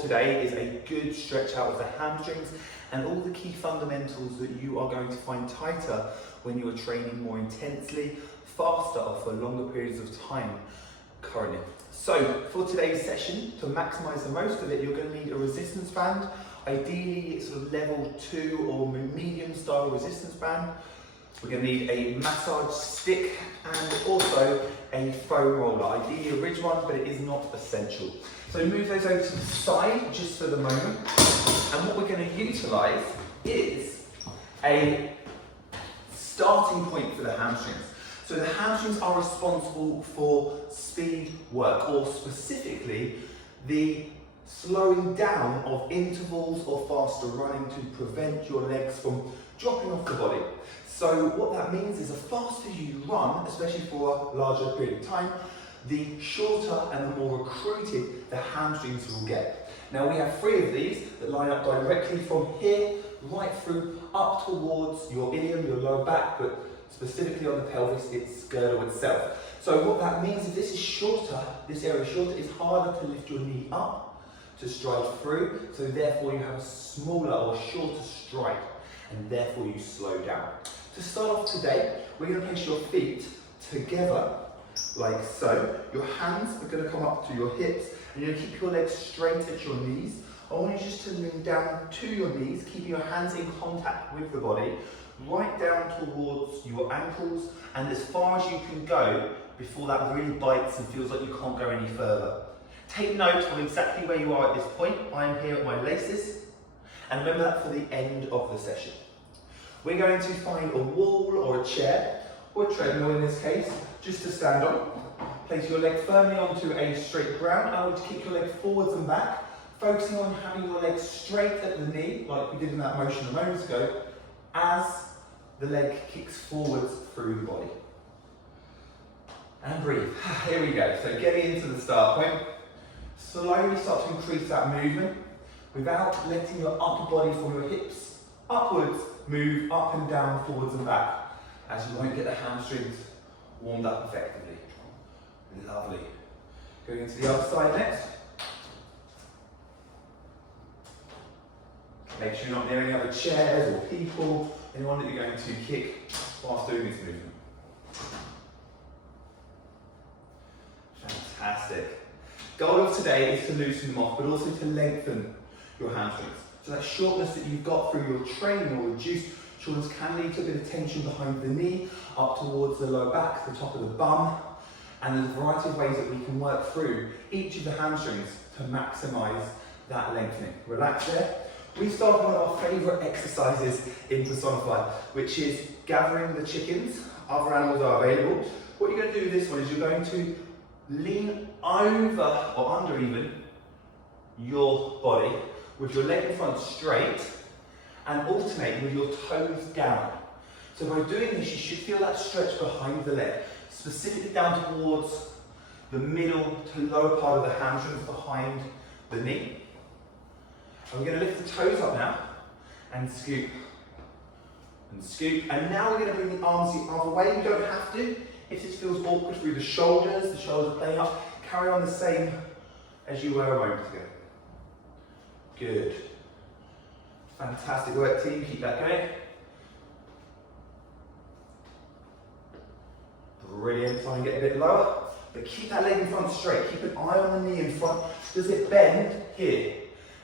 Today is a good stretch out of the hamstrings and all the key fundamentals that you are going to find tighter when you are training more intensely, faster, or for longer periods of time currently. So for today's session, to maximize the most of it, you're going to need a resistance band. Ideally, it's sort of level 2 or medium style resistance band. We're going to need a massage stick and also a foam roller, ideally a ridge one, but it is not essential. So move those over to the side just for the moment. And what we're going to utilise is a starting point for the hamstrings. So the hamstrings are responsible for speed work, or specifically the slowing down of intervals or faster running to prevent your legs from dropping off the body. So what that means is the faster you run, especially for a larger period of time, the shorter and the more recruited the hamstrings will get. Now we have 3 of these that line up directly from here right through up towards your ilium, your lower back, but specifically on the pelvis, its girdle itself. So what that means is this is shorter, this area is shorter, it's harder to lift your knee up to stride through, so therefore you have a smaller or shorter stride, and therefore you slow down. To start off today, we're going to place your feet together like so. Your hands are going to come up to your hips, and you're going to keep your legs straight at your knees. I want you just to lean down to your knees, keeping your hands in contact with the body, right down towards your ankles, and as far as you can go before that really bites and feels like you can't go any further. Take note of exactly where you are at this point. I am here at my laces, and remember that for the end of the session. We're going to find a wall or a chair, or a treadmill in this case, just to stand on. Place your leg firmly onto a straight ground. I want you to kick your leg forwards and back, focusing on having your leg straight at the knee, like we did in that motion a moment ago, as the leg kicks forwards through the body. And breathe. Here we go. So getting into the start point. Slowly start to increase that movement without letting your upper body from your hips upwards move up and down, forwards and back, as you won't get the hamstrings warmed up effectively. Lovely. Going into the other side next. Make sure you're not near any other chairs or people, anyone that you're going to kick whilst doing this movement. Fantastic. Goal of today is to loosen them off, but also to lengthen your hamstrings. So that shortness that you've got through your training, or reduced shoulders, can lead to a bit of tension behind the knee, up towards the lower back, the top of the bum, and there's a variety of ways that we can work through each of the hamstrings to maximise that lengthening. Relax there. We start one of our favourite exercises in Personified, which is gathering the chickens. Other animals are available. What you're going to do with this one is you're going to lean over, or under even, your body with your leg in front straight, and alternate with your toes down. So by doing this, you should feel that stretch behind the leg, specifically down towards the middle to lower part of the hamstrings behind the knee. And we're going to lift the toes up now, and scoop, and scoop. And now we're going to bring the arms the other way. You don't have to. If this feels awkward through the shoulders are playing up, carry on the same as you were a moment ago. Good. Fantastic work, team. Keep that going. Brilliant. Try and get a bit lower, but keep that leg in front straight. Keep an eye on the knee in front. Does it bend here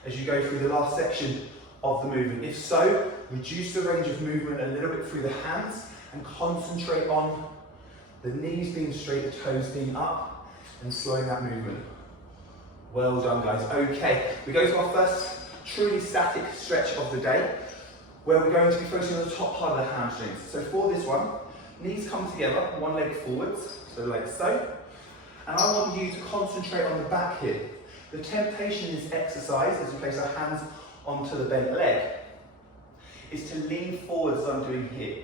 as you go through the last section of the movement? If so, reduce the range of movement a little bit through the hands and concentrate on the knees being straight, the toes being up, and slowing that movement. Well done, guys. Okay, we go to our first truly static stretch of the day, where we're going to be focusing on the top part of the hamstrings. So for this one, knees come together, one leg forwards, so like so. And I want you to concentrate on the back here. The temptation in this exercise, as we place our hands onto the bent leg, is to lean forwards as I'm doing here.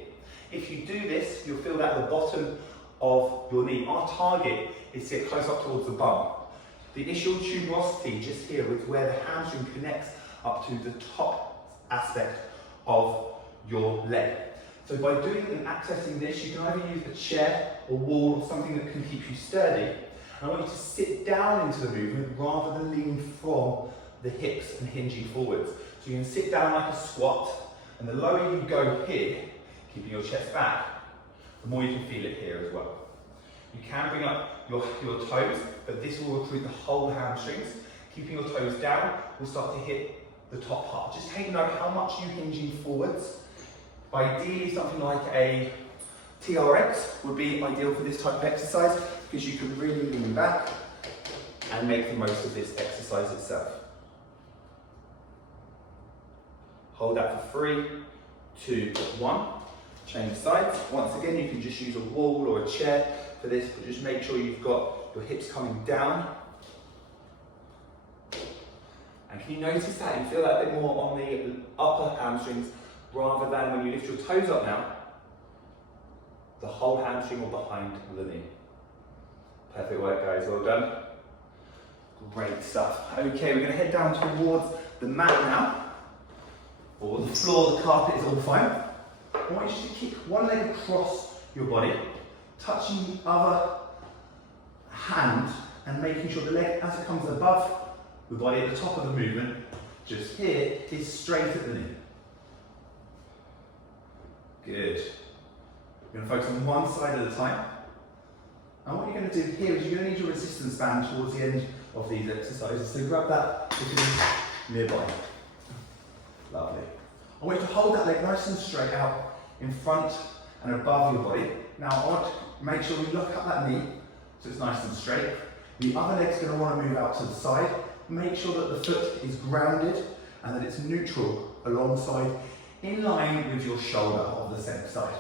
If you do this, you'll feel that at the bottom of your knee. Our target is to get close up towards the bum. The ischial tuberosity just here is where the hamstring connects up to the top aspect of your leg. So by doing and accessing this, you can either use a chair, a wall, or something that can keep you sturdy. And I want you to sit down into the movement rather than lean from the hips and hinging forwards. So you can sit down like a squat, and the lower you go here, keeping your chest back, the more you can feel it here as well. You can bring up your toes, but this will recruit the whole hamstrings. Keeping your toes down will start to hit the top part. Just take note how much you hinging forwards. Ideally, something like a TRX would be ideal for this type of exercise because you can really lean back and make the most of this exercise itself. Hold that for 3, 2, 1. Change sides. Once again, you can just use a wall or a chair for this, but just make sure you've got your hips coming down. And can you notice that? You feel that a bit more on the upper hamstrings rather than when you lift your toes up now, the whole hamstring or behind the knee. Perfect work, guys. Well done. Great stuff. Okay, we're going to head down towards the mat now, or the floor, the carpet is all fine. I want you to kick one leg across your body, touching the other hand and making sure the leg, as it comes above the body at the top of the movement, just here, is straight at the knee. Good. You're going to focus on one side at a time. And what you're going to do here is you're going to need your resistance band towards the end of these exercises. So grab that if it is nearby. Lovely. I want you to hold that leg nice and straight out in front and above your body. Now I want to make sure we look up that knee so it's nice and straight. The other leg's going to want to move out to the side. Make sure that the foot is grounded and that it's neutral alongside, in line with your shoulder of the same side.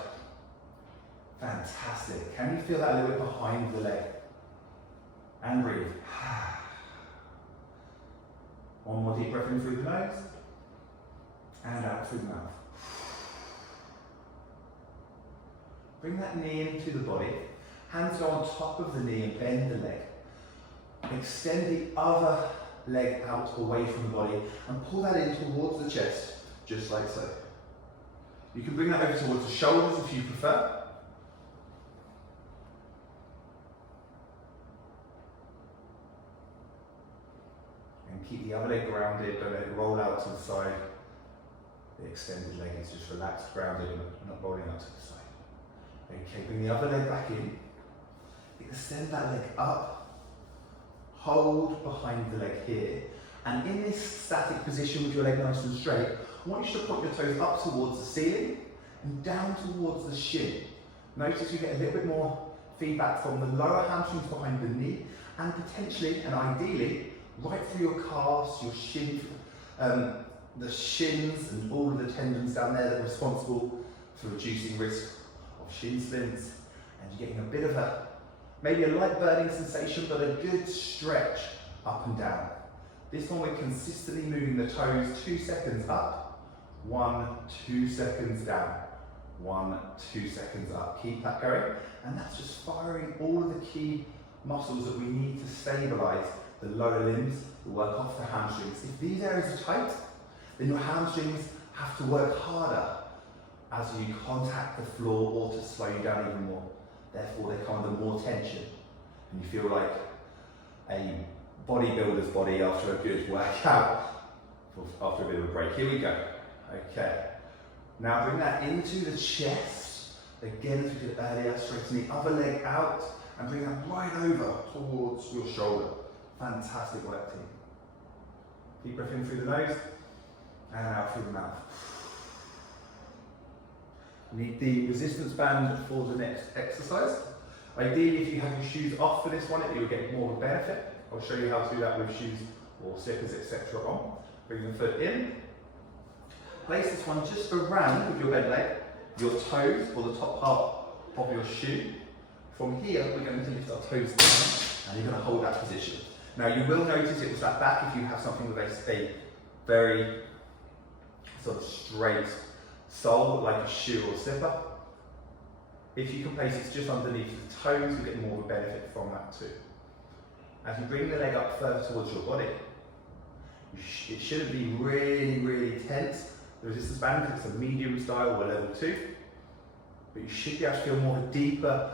Fantastic. Can you feel that a little bit behind the leg? And breathe. One more deep breath in through the nose and out through the mouth. Bring that knee into the body. Hands go on top of the knee and bend the leg. Extend the other leg out away from the body and pull that in towards the chest, just like so. You can bring that over towards the shoulders if you prefer. And keep the other leg grounded, don't let it roll out to the side. The extended leg is just relaxed, grounded, and not rolling out to the side. Okay, bring the other leg back in. Extend that leg up. Hold behind the leg here. And in this static position with your leg nice and straight, I want you to point your toes up towards the ceiling and down towards the shin. Notice you get a little bit more feedback from the lower hamstrings behind the knee and potentially and ideally right through your calves, your shin, the shins and all of the tendons down there that are responsible for reducing risk of shin splints, and you're getting a bit of maybe a light burning sensation, but a good stretch up and down. This one we're consistently moving the toes 2 seconds up, 1, 2 seconds down, 1, 2 seconds up. Keep that going, and that's just firing all of the key muscles that we need to stabilize the lower limbs, to work off the hamstrings. If these areas are tight, then your hamstrings have to work harder as you contact the floor or to slow you down even more. Therefore, they come under more tension, and you feel like a bodybuilder's body after a good workout, after a bit of a break. Here we go. Okay. Now bring that into the chest. Again, as we did earlier, straighten the other leg out and bring that right over towards your shoulder. Fantastic work, team. Deep breath in through the nose and out through the mouth. You need the resistance band for the next exercise. Ideally, if you have your shoes off for this one, you'll get more of a benefit. I'll show you how to do that with shoes or slippers, etc. on. Bring the foot in. Place this one just around with your bent leg, your toes or the top part of your shoe. From here, we're going to lift our toes down and you're going to hold that position. Now you will notice it will snap back if you have something with a very sort of straight sole, like a shoe or slipper. If you can place it just underneath the toes, you get more of a benefit from that too. As you bring the leg up further towards your body, it shouldn't be really, really tense. The resistance band, it's a medium style or level 2, but you should be able to feel more of a deeper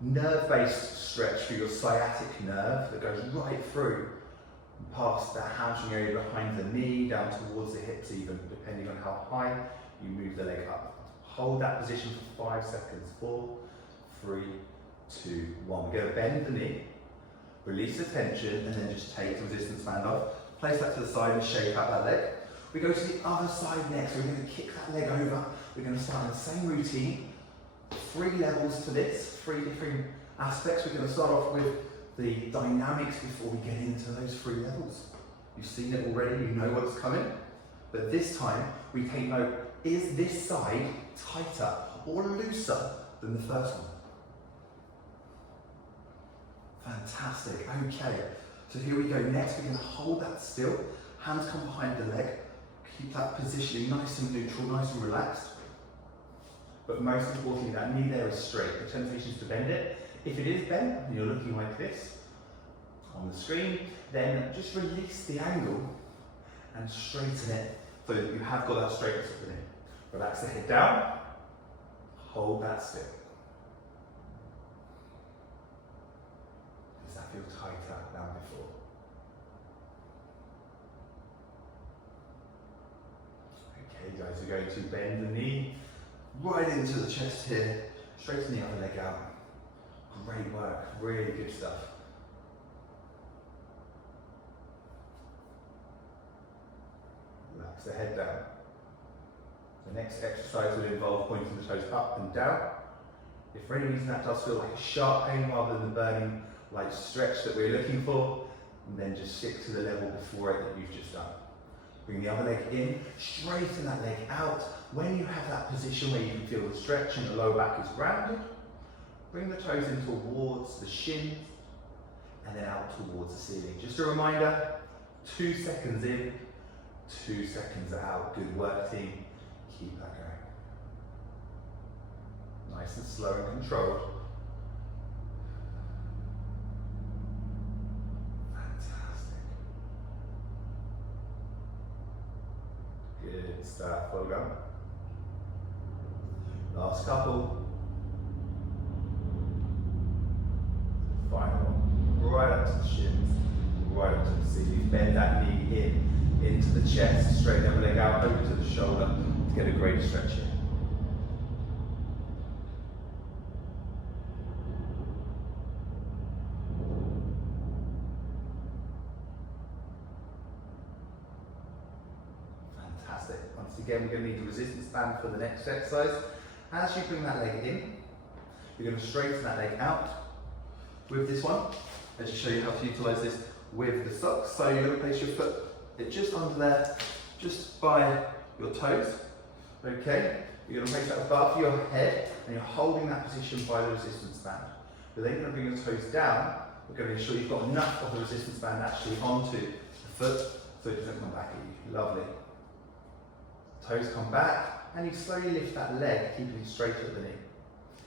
nerve-based stretch for your sciatic nerve that goes right through past the hamstring area behind the knee, down towards the hips even, depending on how high you move the leg up. Hold that position for 5 seconds. 4, 3, 2, 1. We're going to bend the knee, release the tension, and then just take the resistance band off. Place that to the side and shake out that leg. We go to the other side next. We're going to kick that leg over. We're going to start in the same routine. 3 levels to this, 3 different aspects. We're going to start off with the dynamics before we get into those 3 levels. You've seen it already, you know what's coming. But this time, we take note, is this side tighter or looser than the first one? Fantastic, okay. So here we go. Next, we're going to hold that still. Hands come behind the leg. Keep that positioning nice and neutral, nice and relaxed. But most importantly, that knee there is straight. The temptation is to bend it. If it is bent, and you're looking like this on the screen, then just release the angle and straighten it so that you have got that straightness of the knee. Relax the head down. Hold that still. Does that feel tighter than before? Okay guys, we're going to bend the knee right into the chest here. Straighten the other leg out. Great work, really good stuff. Relax the head down. The next exercise will involve pointing the toes up and down. If for any reason that does feel like a sharp pain rather than the burning light stretch that we're looking for, and then just stick to the level before it that you've just done. Bring the other leg in, straighten that leg out. When you have that position where you can feel the stretch and the lower back is grounded, bring the toes in towards the shins and then out towards the ceiling. Just a reminder, 2 seconds in, 2 seconds out. Good work, team. Keep that going. Nice and slow and controlled. Fantastic. Good stuff. Well done. Last couple. Final one. Right up to the shins, right up to the ceiling. Bend that knee into the chest, straighten the leg out, over to the shoulder to get a great stretch here. Fantastic. Once again, we're going to need the resistance band for the next exercise. As you bring that leg in, you're going to straighten that leg out. With this one, let's just show you how to utilise this with the socks. So you're going to place your foot just under there, just by your toes. Okay, you're going to place that above your head and you're holding that position by the resistance band. You're then going to bring your toes down. We're going to ensure you've got enough of the resistance band actually onto the foot so it doesn't come back at you. Lovely. Toes come back and you slowly lift that leg, keeping it straight at the knee.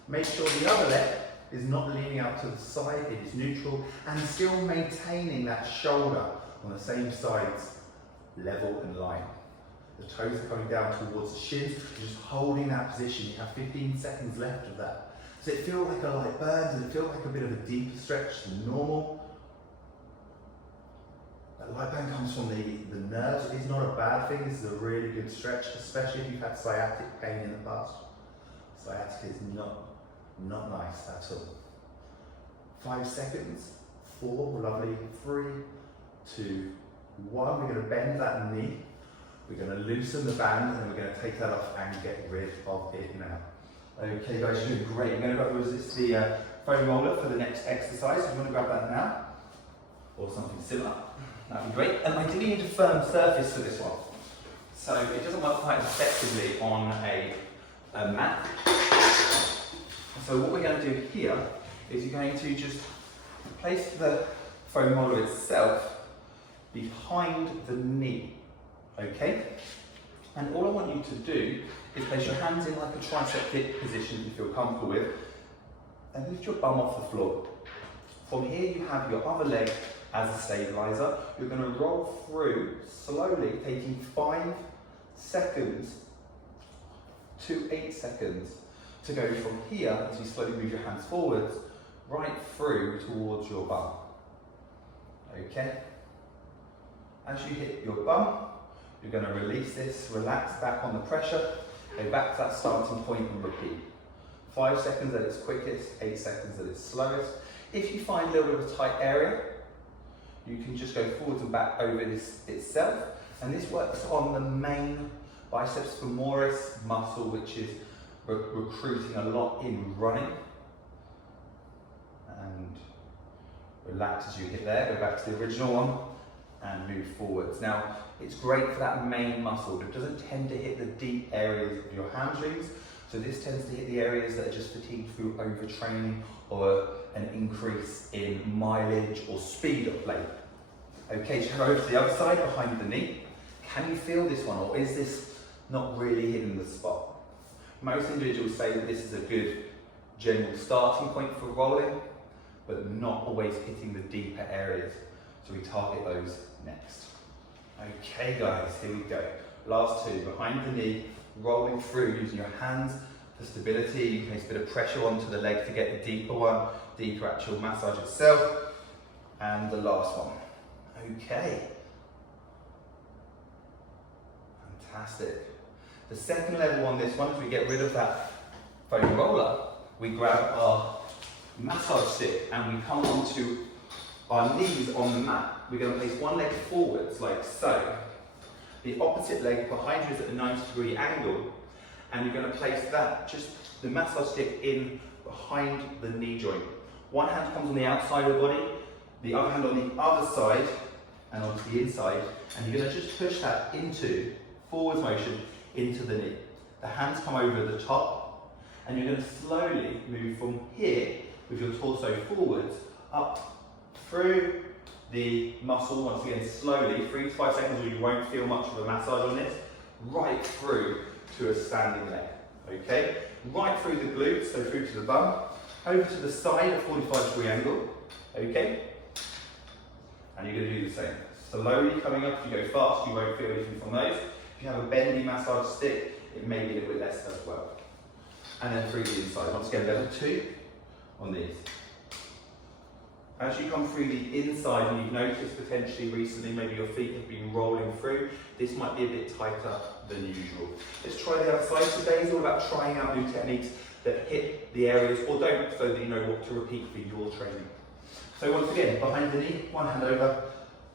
Make sure the other leg is not leaning out to the side, it is neutral and still maintaining that shoulder on the same sides, level and line. The toes are coming down towards the shins, you're just holding that position. You have 15 seconds left of that. Does it feel like a light burn? Does it feel like a bit of a deeper stretch than normal? That light burn comes from the nerves. It's not a bad thing, this is a really good stretch, especially if you've had sciatic pain in the past. Sciatica is not nice at all. 5 seconds, 4, lovely, 3, 2, 1. We're going to bend that knee, we're going to loosen the band, and then we're going to take that off and get rid of it now. Okay guys, you're doing great. We're going to resist the foam roller for the next exercise. If you want to grab that now, or something similar, that'd be great. And ideally you need a firm surface for this one. So it doesn't work quite effectively on a mat. So what we're going to do here is you're going to just place the foam roller itself behind the knee, okay? And all I want you to do is place your hands in like a tricep kick position you feel comfortable with, and lift your bum off the floor. From here you have your other leg as a stabilizer. You're going to roll through slowly, taking 5 seconds to 8 seconds to go from here, as you slowly move your hands forwards, right through towards your bum. Okay? As you hit your bum, you're going to release this, relax back on the pressure, go back to that starting point and repeat. 5 seconds at its quickest, 8 seconds at its slowest. If you find a little bit of a tight area, you can just go forwards and back over this itself. And this works on the main biceps femoris muscle, which is recruiting a lot in running. And relax as you hit there, go back to the original one and move forwards. Now, it's great for that main muscle. It doesn't tend to hit the deep areas of your hamstrings. So this tends to hit the areas that are just fatigued through overtraining or an increase in mileage or speed of play. Okay, so over to the other side, behind the knee. Can you feel this one, or is this not really hitting the spot? Most individuals say that this is a good general starting point for rolling, but not always hitting the deeper areas. So we target those next. Okay guys, here we go. Last two, behind the knee, rolling through using your hands for stability. You can place a bit of pressure onto the leg to get the deeper one, deeper actual massage itself. And the last one. Okay. Fantastic. The second level on this one is we get rid of that foam roller. We grab our massage stick and we come onto our knees on the mat. We're going to place one leg forwards like so. The opposite leg behind you is at a 90-degree angle, and you're going to place that, just the massage stick, in behind the knee joint. One hand comes on the outside of the body, the other hand on the other side and onto the inside, and you're going to just push that into forwards motion into the knee. The hands come over the top, and you're going to slowly move from here with your torso forwards up through the muscle, once again slowly, 3 to 5 seconds, or you won't feel much of a massage on this, right through to a standing leg, okay? Right through the glutes, so through to the bum, over to the side at 45-degree angle, okay? And you're going to do the same. Slowly coming up. If you go fast, you won't feel anything from those. If you have a bendy massage stick, it may be a little bit less as well. And then through the inside. Once again, level 2 on these. As you come through the inside, and you've noticed potentially recently maybe your feet have been rolling through, this might be a bit tighter than usual. Let's try the other side. Today is all about trying out new techniques that hit the areas or don't, so that you know what to repeat for your training. So once again, behind the knee, one hand over,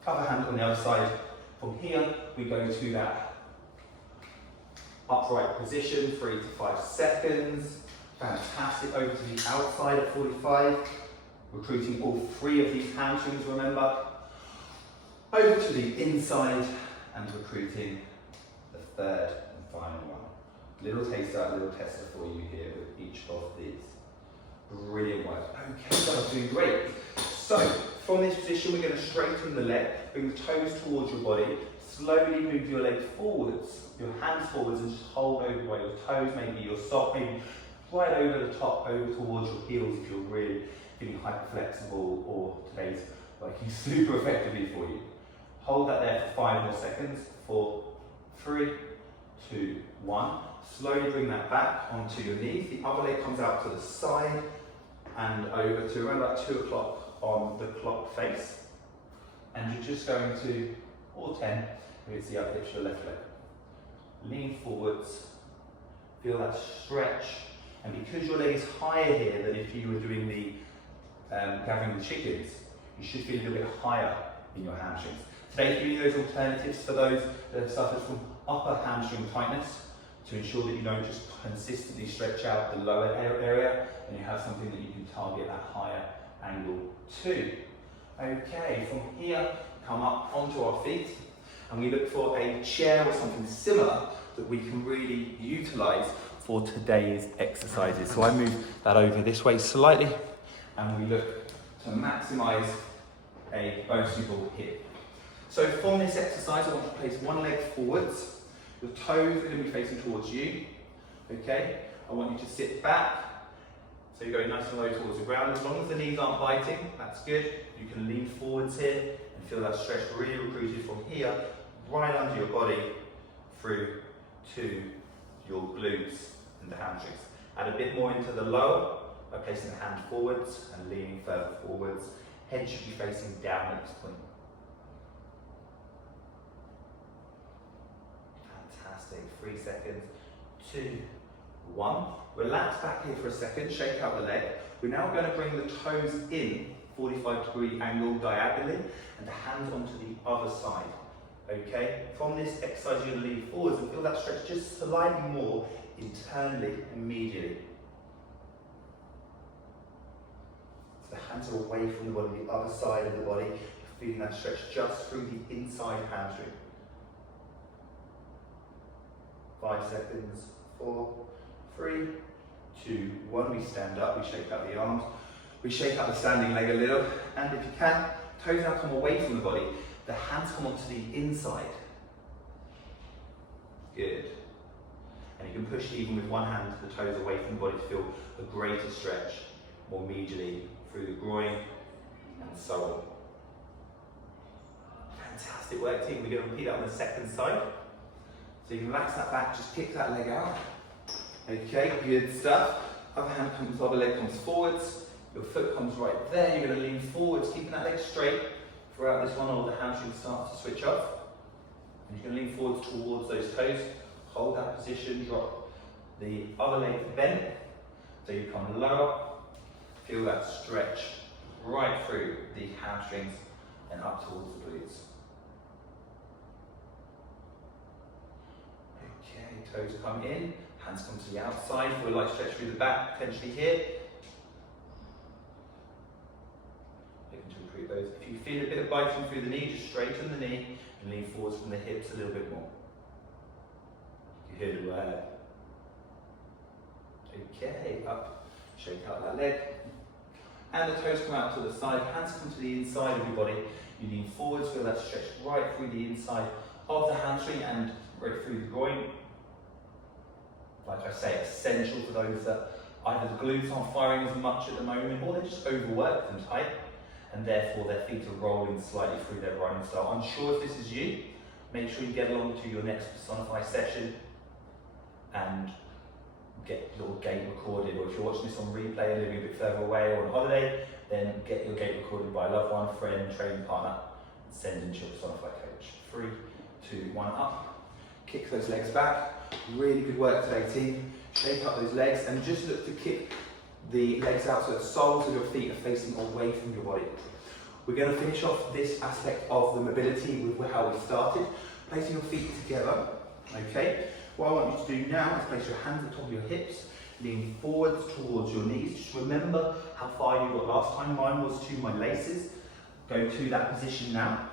other hand on the other side. From here, we go to that upright position, 3 to 5 seconds. Fantastic. Over to the outside at 45. Recruiting all 3 of these hamstrings, remember. Over to the inside and recruiting the third and final one. Little taster, little tester for you here with each of these. Brilliant work. Okay, guys, doing great. So, from this position, we're going to straighten the leg, bring the toes towards your body, slowly move your leg forwards, your hands forwards, and just hold over by your toes, maybe your sock, maybe right over the top, over towards your heels if you're really feeling hyper flexible, or today's working super effectively for you. Hold that there for 5 more seconds. 4, 3, 2, 1. Slowly bring that back onto your knees. The other leg comes out to the side and over to around about 2 o'clock on the clock face. And you're just going to, or 10, it's the other hip to your left leg. Lean forwards, feel that stretch. And because your leg is higher here than if you were doing the gathering the chickens, you should feel a little bit higher in your hamstrings. Today, giving you those alternatives for those that have suffered from upper hamstring tightness to ensure that you don't just consistently stretch out the lower area, and you have something that you can target that higher angle to. Okay, from here, come up onto our feet, and we look for a chair or something similar that we can really utilize for today's exercises. So I move that over this way slightly, and we look to maximize a boastable hip. So from this exercise, I want to place one leg forwards. Your toes are going to be facing towards you. Okay, I want you to sit back, so you're going nice and low towards the ground. As long as the knees aren't biting, that's good. You can lean forwards here and feel that stretch really recruited from here, right under your body, through to your glutes and the hamstrings. Add a bit more into the lower by placing the hand forwards and leaning further forwards. Head should be facing down at this point. 3 seconds, 2, 1. Relax back here for a second, shake out the leg. We're now going to bring the toes in, 45-degree angle diagonally, and the hands onto the other side. Okay, from this exercise you're going to lean forwards and feel that stretch just slightly more internally immediately. So the hands are away from the body, the other side of the body. You're feeling that stretch just through the inside hamstring. 5 seconds, 4, 3, 2, 1. We stand up, we shake out the arms, we shake out the standing leg a little, and if you can, toes now come away from the body. The hands come onto the inside. Good. And you can push even with one hand the toes away from the body to feel a greater stretch more medially through the groin and so on. Fantastic work, team. We're going to repeat that on the second side. So you can relax that back, just kick that leg out. Okay, good stuff. Other hand comes, other leg comes forwards. Your foot comes right there. You're going to lean forwards, keeping that leg straight throughout this one, or the hamstring starts to switch off. And you're going to lean forwards towards those toes. Hold that position, drop the other leg bent. So you come lower. Feel that stretch right through the hamstrings and up towards the glutes. Okay, toes come in, hands come to the outside. Feel a light stretch through the back, potentially here. Those. If you feel a bit of biting through the knee, just straighten the knee and lean forwards from the hips a little bit more. You hear the word. Okay, up, shake out that leg. And the toes come out to the side, hands come to the inside of your body. You lean forwards, feel that stretch right through the inside of the hamstring and right through the groin. Like I say, essential for those that either the glutes aren't firing as much at the moment or they just overwork them tight, and therefore their feet are rolling slightly through their running style. Unsure if this is you, make sure you get along to your next Personified session and get your gait recorded, or if you're watching this on replay and living a bit further away or on holiday, then get your gait recorded by a loved one, friend, training partner, and send in to your Personified coach. 3, 2, 1, up. Kick those legs back. Really good work today, team. Shake up those legs and just look to kick the legs out so the soles of your feet are facing away from your body. We're going to finish off this aspect of the mobility with how we started, placing your feet together. Okay, what I want you to do now is place your hands at the top of your hips, lean forwards towards your knees. Just remember how far you got last time. Mine was to my laces. Go to that position now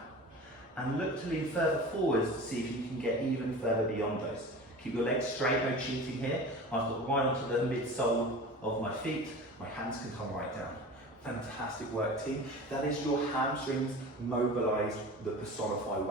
and look to lean further forwards to see if you can get even further beyond those. Keep your legs straight, no cheating here. I've got right onto the midsole of my feet. My hands can come right down. Fantastic work, team. That is your hamstrings mobilized the Personified way.